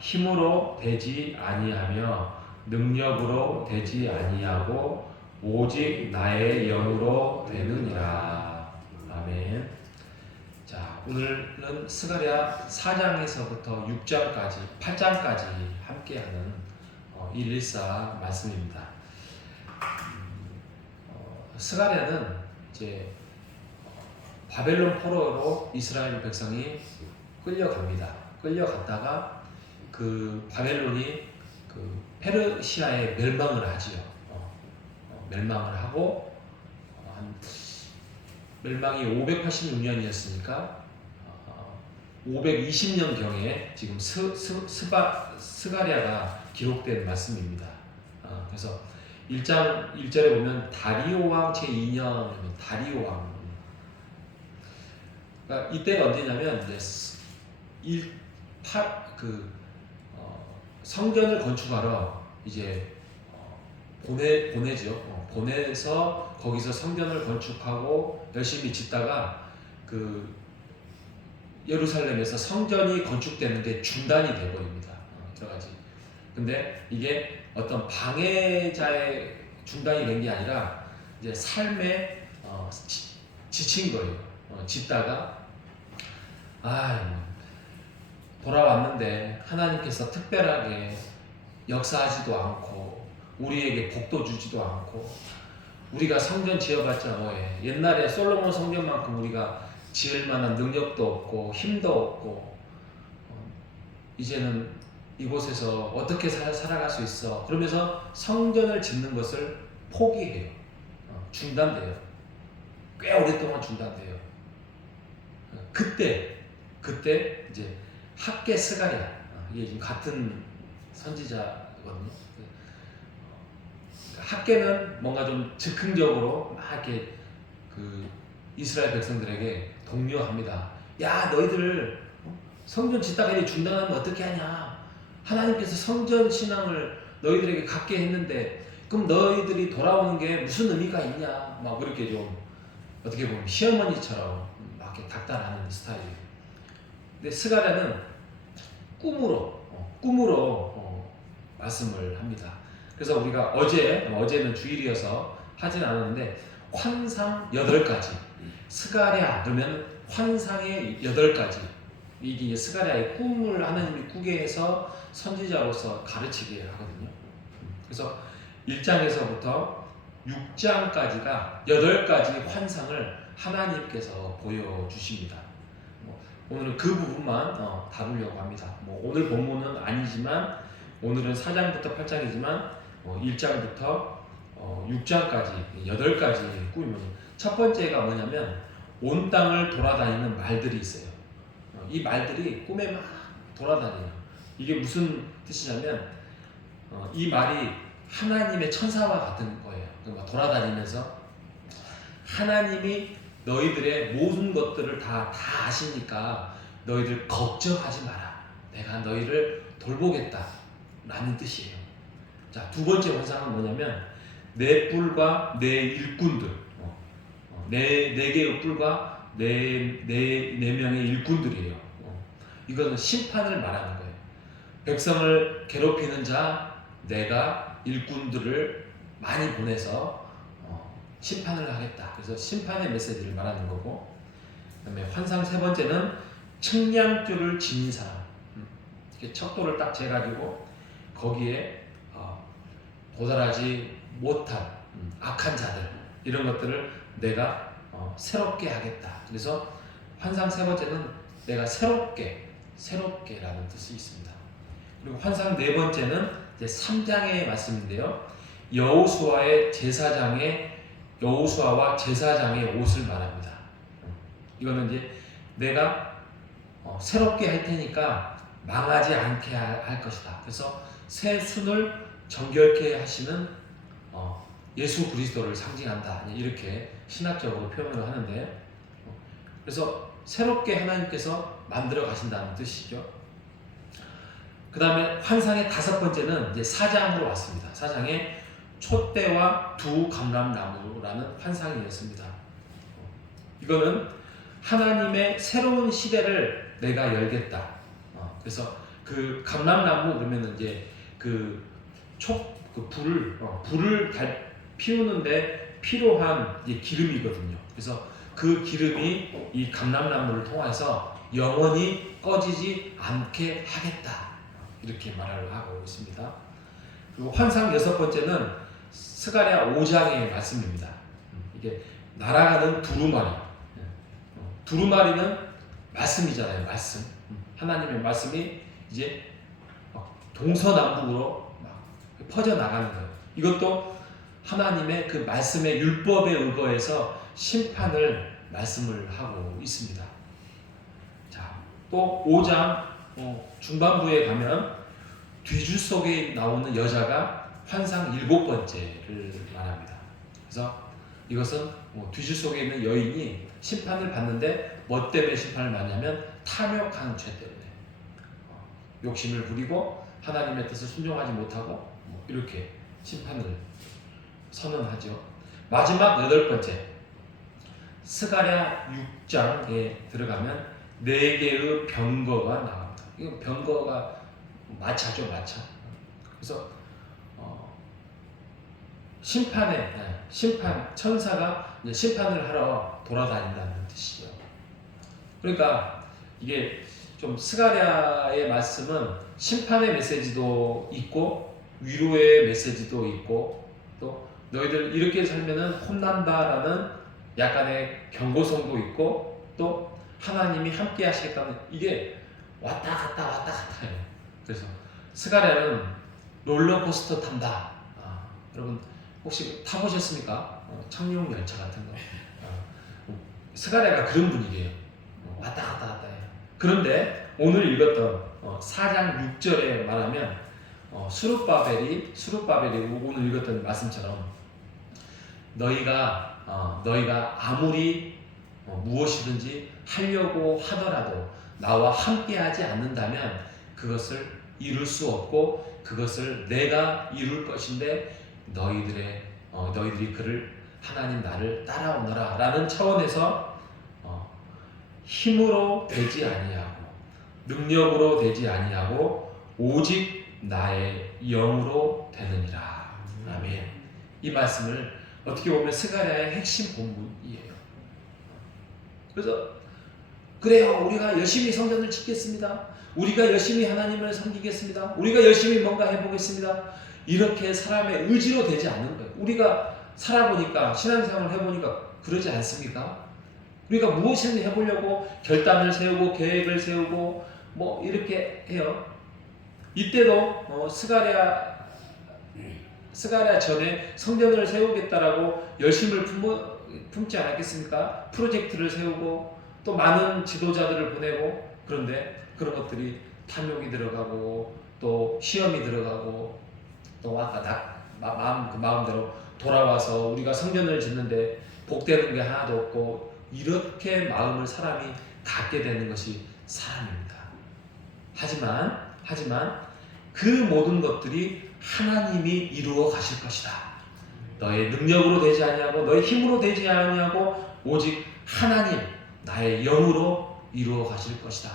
힘으로 되지 아니하며 능력으로 되지 아니하고 오직 나의 영으로 되느니라. 아멘. 자, 오늘은 스가랴 4장에서부터 6장까지 8장까지 함께하는 114 말씀입니다. 스가랴는 이제 바벨론 포로로 이스라엘 백성이 끌려갑니다. 끌려갔다가 그 바벨론이 그 페르시아에 멸망을 하지요. 멸망을 하고 한 멸망이 586년이었으니까 520년경에 지금 스가랴가 기록된 말씀입니다. 그래서 1장 1절에 보면 다리오 왕 제2년 다리오 왕. 그러니까 이때가 언제냐면 이제 성전을 건축하러 이제 보내죠. 보내서 거기서 성전을 건축하고 열심히 짓다가 그 예루살렘에서 성전이 건축되는 게 중단이 되어버립니다. 여러 가지. 근데 이게 어떤 방해자의 중단이 된 게 아니라 이제 삶에 지친 거예요. 짓다가 돌아왔는데 하나님께서 특별하게 역사하지도 않고 우리에게 복도 주지도 않고 우리가 성전 지어봤자 뭐해. 옛날에 솔로몬 성전만큼 우리가 지을 만한 능력도 없고 힘도 없고 이제는 이곳에서 어떻게 살아갈 수 있어. 그러면서 성전을 짓는 것을 포기해요. 중단돼요. 꽤 오랫동안 중단돼요. 그때 이제 학개 스가랴, 이게 지금 같은 선지자거든요. 학개는 뭔가 좀 즉흥적으로 막 이렇게 그 이스라엘 백성들에게 독려합니다. 야, 너희들 성전 짓다가 이제 중단하면 어떻게 하냐? 하나님께서 성전 신앙을 너희들에게 갖게 했는데 그럼 너희들이 돌아오는 게 무슨 의미가 있냐? 막 그렇게 좀 어떻게 보면 시어머니처럼 막 이렇게 닥달하는 스타일이에요. 근데 스가랴는 꿈으로 말씀을 합니다. 그래서 우리가 어제는 주일이어서 하진 않았는데 환상 8가지 스가랴 그러면 환상의 8가지 이게 스가랴의 꿈을 하나님이 꾸게 해서 선지자로서 가르치게 하거든요. 그래서 1장에서부터 6장까지가 8가지 환상을 하나님께서 보여주십니다. 오늘은 그 부분만 다루려고 합니다. 오늘 본문은 아니지만 오늘은 4장부터 8장이지만 1장부터 6장까지 8가지 꿈입니다. 첫 번째가 뭐냐면 온 땅을 돌아다니는 말들이 있어요. 이 말들이 꿈에 막 돌아다녀요. 이게 무슨 뜻이냐면 이 말이 하나님의 천사와 같은 거예요. 그러니까 돌아다니면서 하나님이 너희들의 모든 것들을 다 아시니까 너희들 걱정하지 마라. 내가 너희를 돌보겠다. 라는 뜻이에요. 자, 두 번째 환상은 뭐냐면 내 뿔과 내 일꾼들, 네 개의 뿔과 네 명의 일꾼들이에요. 이거는 심판을 말하는 거예요. 백성을 괴롭히는 자, 내가 일꾼들을 많이 보내서 심판을 하겠다. 그래서 심판의 메시지를 말하는 거고, 그다음에 환상 세 번째는 측량줄을 지닌 사람. 이렇게 척도를 딱 재가지고 거기에 도달하지 못한 악한 자들 이런 것들을 내가 새롭게 하겠다. 그래서 환상 세 번째는 내가 새롭게라는 뜻이 있습니다. 그리고 환상 네 번째는 이제 3장의 말씀인데요. 여호수아와 제사장의 옷을 말합니다. 이거는 이제 내가 새롭게 할 테니까 망하지 않게 할 것이다. 그래서 새 순을 정결케 하시는 예수 그리스도를 상징한다. 이렇게 신학적으로 표현을 하는데, 그래서 새롭게 하나님께서 만들어 가신다는 뜻이죠. 그 다음에 환상의 다섯 번째는 이제 4장으로 왔습니다. 4장에 촛대와 두 감람나무라는 환상이었습니다. 이거는 하나님의 새로운 시대를 내가 열겠다. 그래서 그 감람나무 그러면 이제 불을 피우는데 필요한 이제 기름이거든요. 그래서 그 기름이 이 감람나무를 통해서 영원히 꺼지지 않게 하겠다. 이렇게 말을 하고 있습니다. 그리고 환상 여섯 번째는 스가랴 5장의 말씀입니다. 이게 날아가는 두루마리. 두루마리는 말씀이잖아요. 말씀. 하나님의 말씀이 이제 동서남북으로 막 퍼져나가는 거예요. 이것도 하나님의 그 말씀의 율법에 의거해서 심판을 말씀을 하고 있습니다. 자, 또 5장 중반부에 가면 뒤주 속에 나오는 여자가 환상 7번째를 말합니다. 그래서 이것은 뒤주 속에 있는 여인이 심판을 받는데 뭐 때문에 심판을 받냐면 탐욕하는 죄 때문에 욕심을 부리고 하나님의 뜻을 순종하지 못하고 이렇게 심판을 선언하죠. 마지막 8번째 스가랴 6장에 들어가면 4개의 병거가 나옵니다. 이거 병거가 마차죠, 마차. 그래서 심판 천사가 이제 심판을 하러 돌아다닌다는 뜻이죠. 그러니까 이게 좀 스가랴의 말씀은 심판의 메시지도 있고 위로의 메시지도 있고 또 너희들 이렇게 살면은 혼난다라는 약간의 경고성도 있고 또 하나님이 함께 하시겠다는 이게 왔다 갔다 해요. 그래서 스가랴는 롤러코스터 탄다. 여러분 혹시 타보셨습니까? 청룡 열차 같은 거. 스가랴가 그런 분위기예요. 왔다 갔다 해요. 그런데 오늘 읽었던 4장 6절에 말하면 수룹바벨이 오늘 읽었던 말씀처럼 너희가 아무리 무엇이든지 하려고 하더라도 나와 함께하지 않는다면 그것을 이룰 수 없고 그것을 내가 이룰 것인데 너희들이 하나님 나를 따라오너라 라는 차원에서 힘으로 되지 아니하고 능력으로 되지 아니하고 오직 나의 영으로 되느니라. 아멘. 이 말씀을 어떻게 보면 스가랴의 핵심 본문이에요. 그래서 그래요. 우리가 열심히 성전을 짓겠습니다. 우리가 열심히 하나님을 섬기겠습니다. 우리가 열심히 뭔가 해보겠습니다. 이렇게 사람의 의지로 되지 않는 거예요. 우리가 살아보니까 신앙생활을 해보니까 그러지 않습니까? 우리가 무엇을 해보려고 결단을 세우고 계획을 세우고 뭐 이렇게 해요. 이때도 스가랴 전에 성전을 세우겠다라고 열심을 품지 않았겠습니까? 프로젝트를 세우고 또 많은 지도자들을 보내고 그런데 그런 것들이 탐욕이 들어가고 또 시험이 들어가고 또 아까 마음대로 돌아와서 우리가 성전을 짓는데 복되는 게 하나도 없고 이렇게 마음을 사람이 갖게 되는 것이 사람입니다. 하지만 그 모든 것들이 하나님이 이루어 가실 것이다. 너의 능력으로 되지 아니하고 너의 힘으로 되지 아니하고 오직 하나님 나의 영으로 이루어 가실 것이다.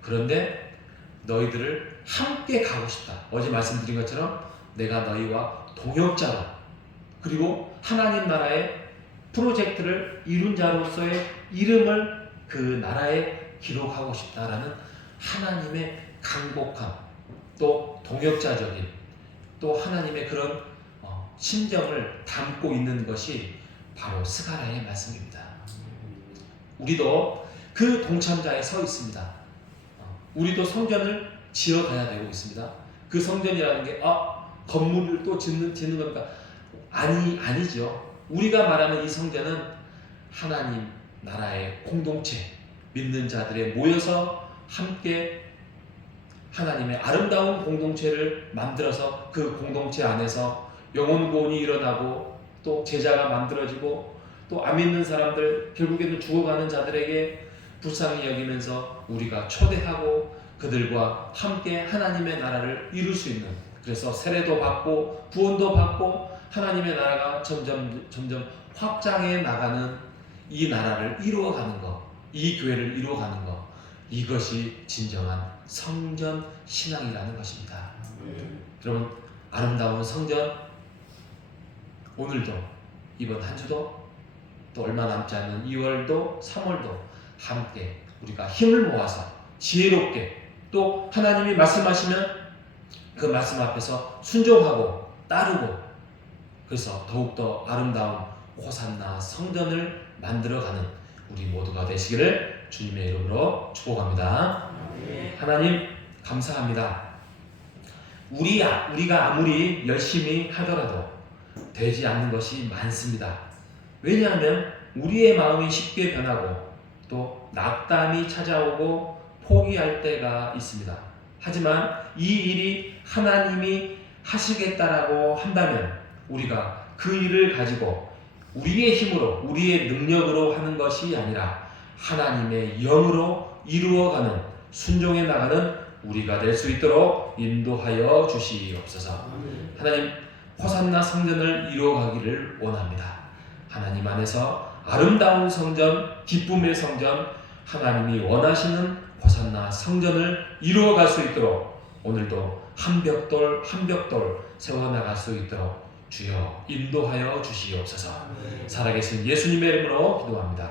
그런데 너희들을 함께 가고 싶다. 어제 말씀드린 것처럼 내가 너희와 동역자로 그리고 하나님 나라의 프로젝트를 이룬 자로서의 이름을 그 나라에 기록하고 싶다라는 하나님의 강복함 또 동역자적인 또 하나님의 그런 심정을 담고 있는 것이 바로 스가랴의 말씀입니다. 우리도 그 동참자에 서 있습니다. 우리도 성전을 지어가야 되고 있습니다. 그 성전이라는 게 건물을 또 짓는 겁니까? 아니죠. 우리가 말하는 이 성전은 하나님 나라의 공동체, 믿는 자들의 모여서 함께 하나님의 아름다운 공동체를 만들어서 그 공동체 안에서 영혼구원이 일어나고 또 제자가 만들어지고 또 안 믿는 사람들 결국에는 죽어가는 자들에게 불쌍히 여기면서 우리가 초대하고 그들과 함께 하나님의 나라를 이룰 수 있는 그래서 세례도 받고 구원도 받고 하나님의 나라가 점점 확장해 나가는 이 나라를 이루어가는 것, 이 교회를 이루어가는 것 이것이 진정한 성전 신앙이라는 것입니다. 여러분, 아름다운 성전, 오늘도, 이번 한 주도, 또 얼마 남지 않은 2월도 3월도 함께 우리가 힘을 모아서 지혜롭게, 또 하나님이 말씀하시면 그 말씀 앞에서 순종하고 따르고, 그래서 더욱더 아름다운 호산나 성전을 만들어가는 우리 모두가 되시기를 주님의 이름으로 축복합니다. 하나님 감사합니다. 우리가 아무리 열심히 하더라도 되지 않는 것이 많습니다. 왜냐하면 우리의 마음이 쉽게 변하고 또 낙담이 찾아오고 포기할 때가 있습니다. 하지만 이 일이 하나님이 하시겠다라고 한다면 우리가 그 일을 가지고 우리의 힘으로, 우리의 능력으로 하는 것이 아니라 하나님의 영으로 이루어가는, 순종해 나가는 우리가 될 수 있도록 인도하여 주시옵소서. 하나님, 호산나 성전을 이루어가기를 원합니다. 하나님 안에서 아름다운 성전, 기쁨의 성전, 하나님이 원하시는 호산나 성전을 이루어갈 수 있도록 오늘도 한 벽돌 한 벽돌 세워나갈 수 있도록 주여 인도하여 주시옵소서. 살아계신 예수님의 이름으로 기도합니다.